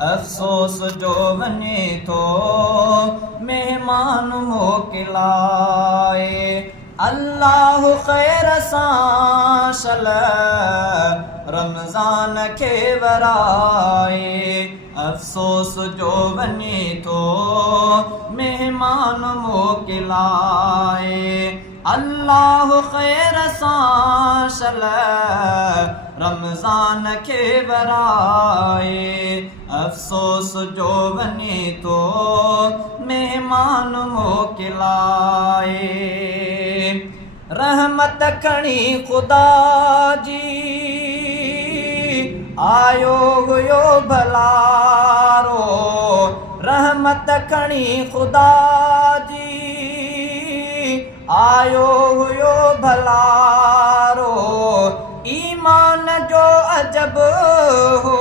अफ़सोस जो वञे थो महिमान मोकिलाए। अल्लाह ख़ैर सां शल रमज़ान खे वराए। अफ़सोस जो वञे थो महिमान मोकिलाए। अल्लाह ख़ैर सां शल रमज़ान खे वराए। अफ़सोस जो वञे थो महिमान मोकिलाए। रहमत खणी ख़ुदा जी आयो हुयो भलारो। रहमत खणी ख़ुदा जी आयो हुयो भलारो। ईमान जो अजब हो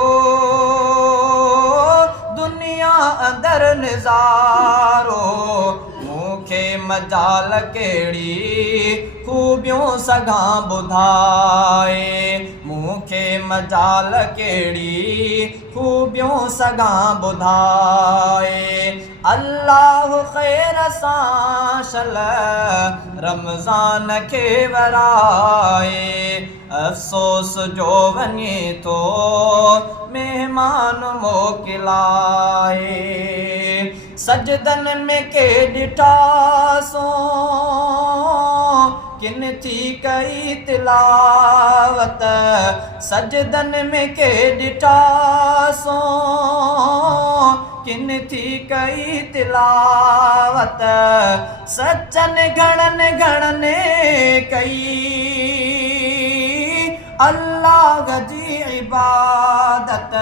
दुनिया अंदर निज़ारो। मूंखे मजाल कहिड़ी खूबियूं सघां ॿुधाए। मूंखे मजाल कहिड़ी खूबियूं सघां ॿुधाए। अल्लाह ख़ैर सां शल रमज़ान खे वराए। अफ़सोस जो वञे थो महिमान मोकिलाए। सजदन में के ॾिठासो किन थी कई तिलावत। सजदन में के ॾिठासो किन थी कई तिलावत। सचन घणनि घणनि कई अल्लाह जी इबादत।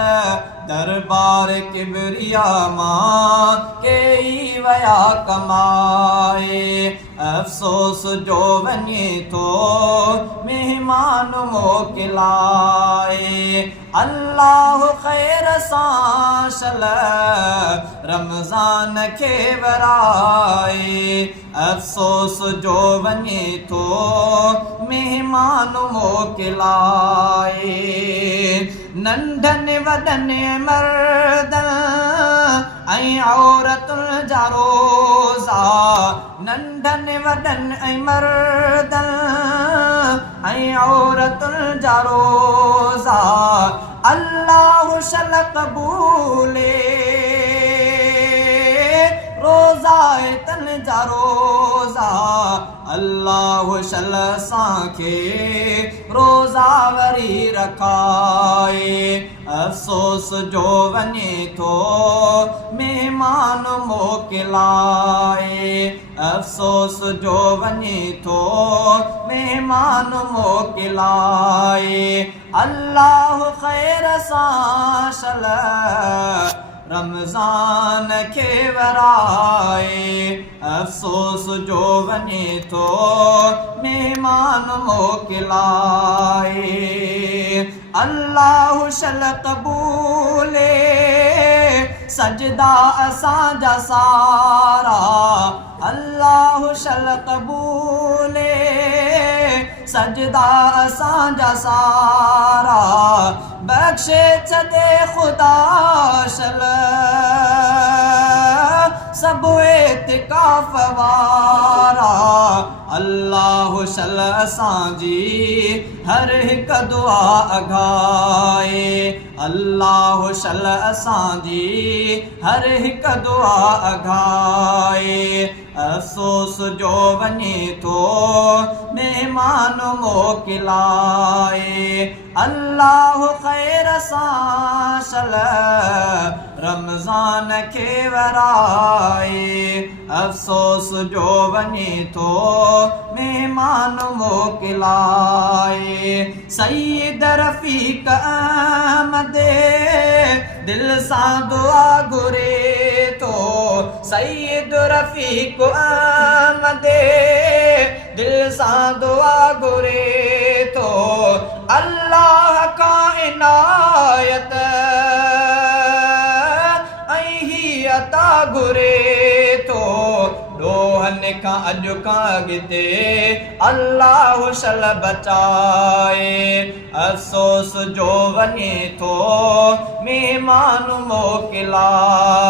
दरबार किबरिया मां कई वया कमाए। अफ़सोस जो वञे थो महिमान मोकिलाए। अल्लाह ख़ैर सां शल रमज़ान खे वराए। अफ़सोस जो वञे थो महिमान मोकिलाए। नंढनि वॾनि मर्दनि ऐं औरतुनि जा रोज़ा। नंढनि वॾनि ऐं मर्दनि ऐं औरतुनि जा रोज़ा। अल्लाह शल क़बूले रोज़ा तन जा रोज़ा। अल्लाह शल असांखे रोज़ा वरी रखाए। अफ़सोस जो वञे थो महिमान मोकिलाए। अफ़सोस जो वञे थो महिमान मोकिलाए। अल्लाह ख़ैर सां शल रमज़ान खे वराए। अफ़सोस जो वञे थो महिमान मोकिलाए। अल्लाह शल क़बूले सजदा असांजा सारा। अल्लाह शल क़बूले सजदा असांजा सारा। बख़्शे छॾे ख़ुदा शल सभु एतिकाफ़ वारा। अल्लाह शल असांजी हर हिकु दुआ अघाए। अल्लाह शल असांजी हर हिकु दुआ अघाए। अफ़सोस जो वञे थो महिमान मोकिलाए। अल्लाह ख़ैर सां शल रमज़ान खे वराए। अफ़सोस जो वञे थो महिमान मोकिलाए। सईद रफ़ीक अहमद दिल सां दुआ घुरे थो। सईद रफ़ीक अहमद दिल सां दुआ घुरे थो। अल्लाह का इनायत ऐं ही अता घुरे थो। ॾोहनि खां अॼु खां अॻिते अल्लाह शल बचाए। अफ़सोस जो वञे थो महिमान मोकिलाए।